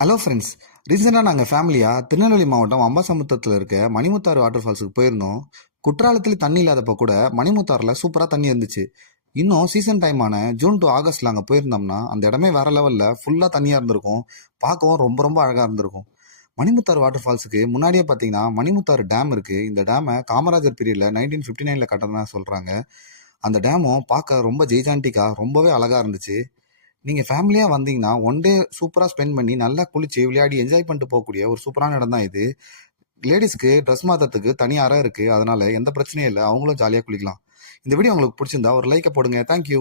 Hello friends. ரீசெண்டாக நாங்கள் ஃபேமிலியாக திருநெல்வேலி மாவட்டம் அம்பாசமுத்திரத்தில் இருக்க மணிமுத்தாறு வாட்டர் ஃபால்ஸுக்கு போயிருந்தோம். குற்றாலத்தில் தண்ணி இல்லாதப்போ கூட மணிமுத்தாறில் சூப்பராக தண்ணி இருந்துச்சு. இன்னும் சீசன் டைமான ஜூன் டு ஆகஸ்ட்ல அங்கே போயிருந்தோம்னா அந்த இடமே வேற லெவலில் ஃபுல்லாக தண்ணியாக இருந்திருக்கும். பார்க்கவும் ரொம்ப ரொம்ப அழகாக இருந்திருக்கும். மணிமுத்தாறு வாட்டர் ஃபால்ஸுக்கு முன்னாடியே பார்த்தீங்கன்னா மணிமுத்தாறு டேம் இருக்குது. இந்த டேமை காமராஜர் பீரியடில் 1959 கட்டினதா சொல்கிறாங்க. அந்த டேமும் பார்க்க ரொம்ப ஜெய்ஜாண்டிக்காக ரொம்பவே அழகாக இருந்துச்சு. நீங்க ஃபேமிலியா வந்தீங்கன்னா, ஒன் டே சூப்பரா ஸ்பெண்ட் பண்ணி, நல்லா குளிச்சு, விளையாடி, என்ஜாய் பண்ணிட்டு போகக்கூடிய ஒரு சூப்பரான இடம் தான் இது. லேடீஸ்க்கு ட்ரெஸ் மாத்தறதுக்கு தனி அறை இருக்கு. அதனால எந்த பிரச்சனையும் இல்ல. அவங்களும் ஜாலியா குளிக்கலாம். இந்த வீடியோ உங்களுக்கு பிடிச்சிருந்தா ஒரு லைக்க போடுங்க. Thank you.